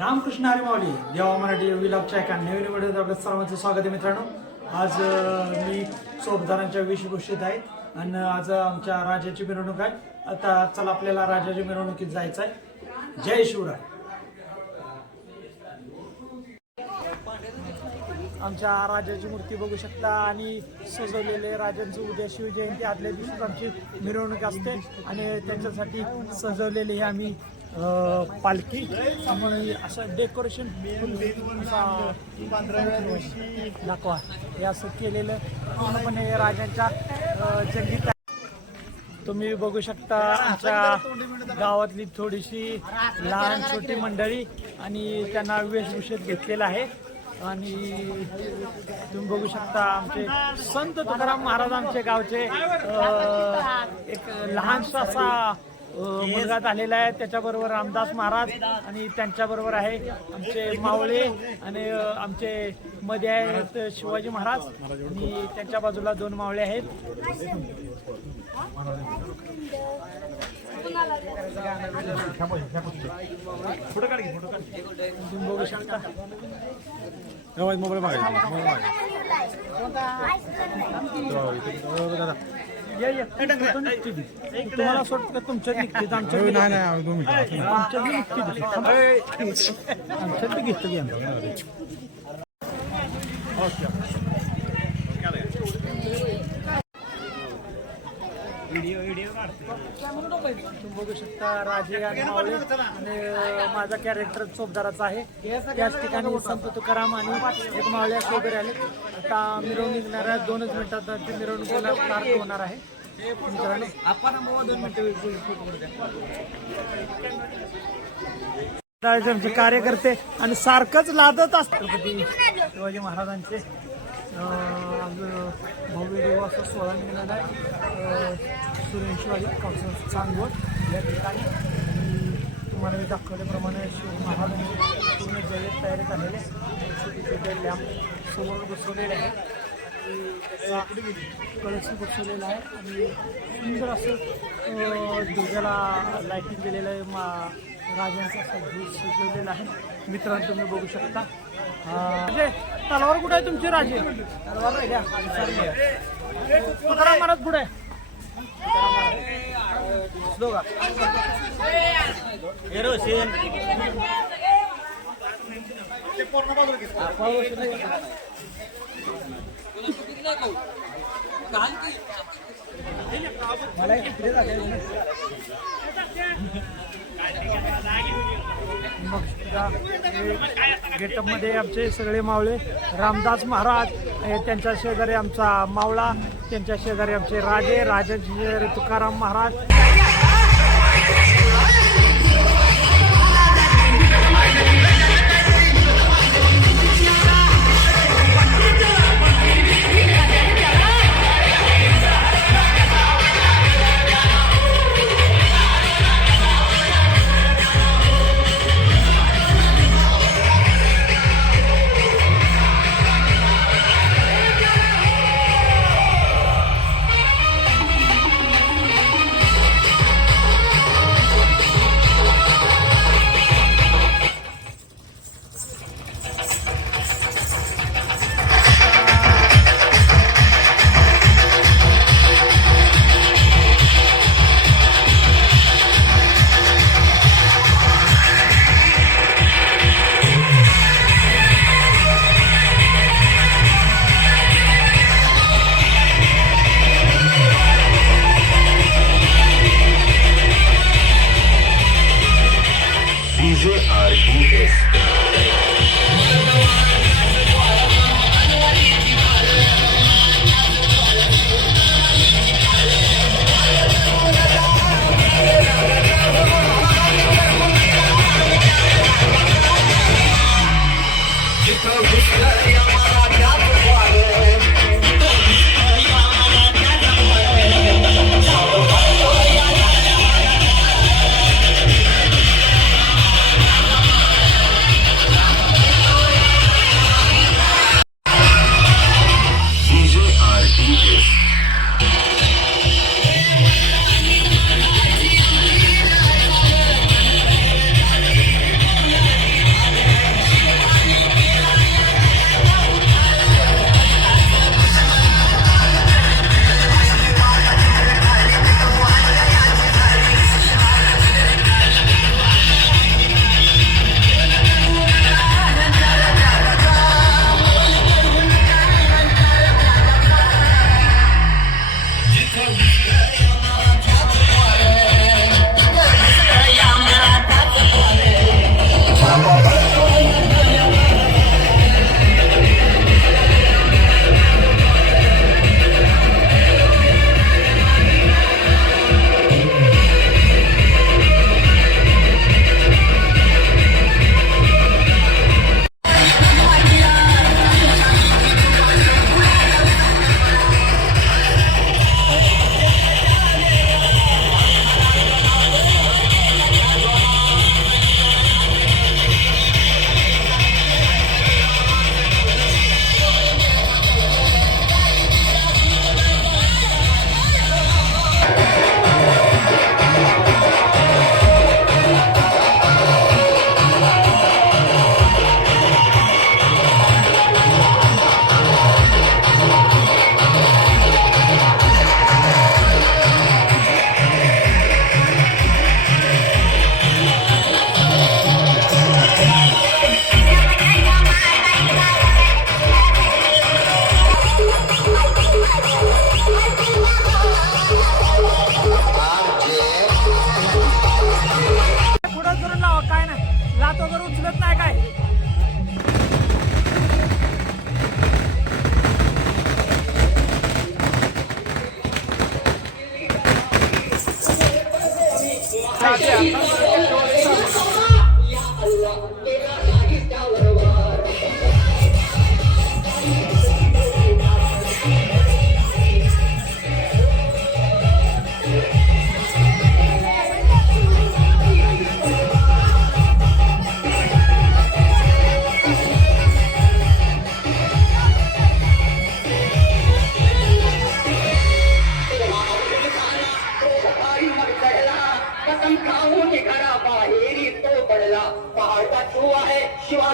रामकृष्ण हरिमावली देवा मराठी विलापच्या एका नवीन व्हिडिओत आपल्या सर्वांचं स्वागत आहे मित्रांनो. आज मी सोबदारांच्या वेशभूषेत आहे आणि आज आमच्या राजाची मिरवणूक आहे. आता चला आपल्याला राजाच्या मिरवणुकीत जायचं आहे जय शिवराय. आमच्या राजाची मूर्ती बघू शकता आणि सजवलेले राजांचं उद्या शिवजयंती आदल्या दिवशीच आमची मिरवणूक असते आणि त्यांच्यासाठी सजवलेले हे आम्ही पालखी. असं डेकोरेशन दाखवा. हे असं केलेलं पूर्णपणे राजांच्या जंगीत आहे. तुम्ही बघू शकता आमच्या गावातली थोडीशी लहान छोटी मंडळी आणि त्यांना वेशभूषेत घेतलेलं आहे. आणि तुम्ही बघू शकता आमचे संत तुकाराम महाराज आमचे गावचे एक लहानसा असा मुलगा झालेला आहे. त्याच्याबरोबर रामदास महाराज आणि त्यांच्याबरोबर आहे आमचे मावळे आणि आमचे मध्ये आहेत शिवाजी महाराज. आणि त्यांच्या बाजूला दोन मावळे आहेत. तुम्ही बघू शकता मोबाईल मागायचा मोबाईल मागायचा तुम्हाला असं वाटतं का तुमच्यात निघते? आमच्या नाही नाही आम्ही दोन मिनिटं आमच्यात निघते. आमच्यात घेतो की आम्ही तुम्ही बघू शकता राजे आणि मावळे आणि माझा कॅरेक्टर चोपदाराचा आहे. त्याच ठिकाणी संत तुकाराम आणि एक मावळे असे वगैरे राहिले. आता मिरवणूक निघणाऱ्या दोनच मिनिटात ती मिरवणूक होणार- होणार आहे. मित्रांनो. राजाचे आमचे कार्यकर्ते आणि सारखंच लादत असतात. शिवाजी महाराजांचे. भव्य देव असं सोळा मिळणार आहे अं, सुरेश कौशल चांदवड या ठिकाणी. तुम्हाला मी दाखवल्याप्रमाणे शिव पूर्ण जयत तयारी झालेले छोटे छोटे लॅम्प समोर बसवलेले आहे कळस बसवलेला आहे. आणि सुंदर असं दुर्गाला लाईटिंग केलेलं आहे. मा राजांचा असं ध्वज सजवलेला आहे. मित्रांनो तुम्ही बघू शकता. अं, तलवार कुठे आहे तुमची राजे? तलवार राहिल्या तुकाराम महाराज मला इकडे आमचे सगळे मावळे रामदास महाराज त्यांच्या शेजारी आमचा मावळा त्यांच्या शेजारी आमचे राजे राजांच्या शेजारी तुकाराम महाराज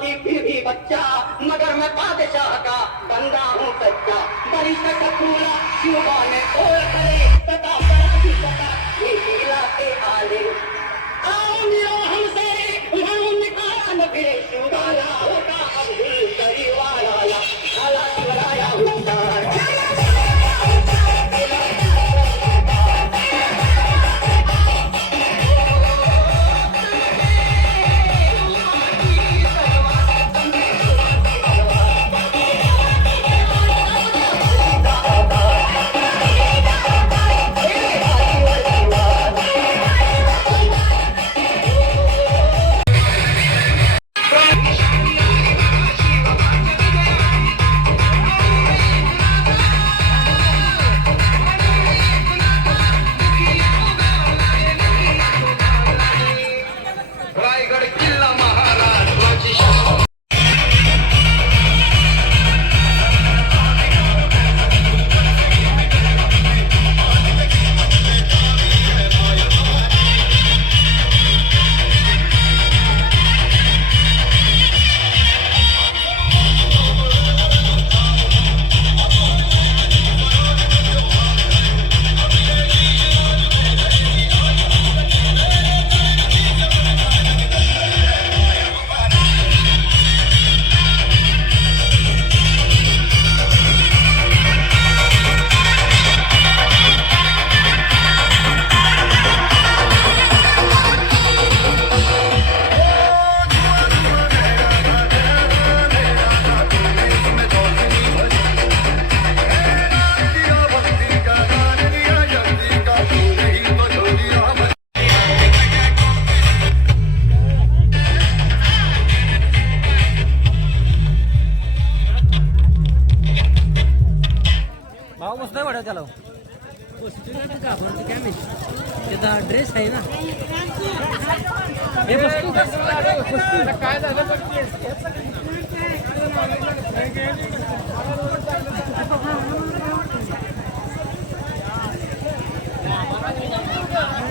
की बीवी बच्चा मगर मैं बादशाह का बंदा हूँ सच्चा। बड़ी सकूला युवा ने तोड़ करे तथा भाव वाटत त्याला. त्याचा ड्रेस आहे ना. काय झालं लीला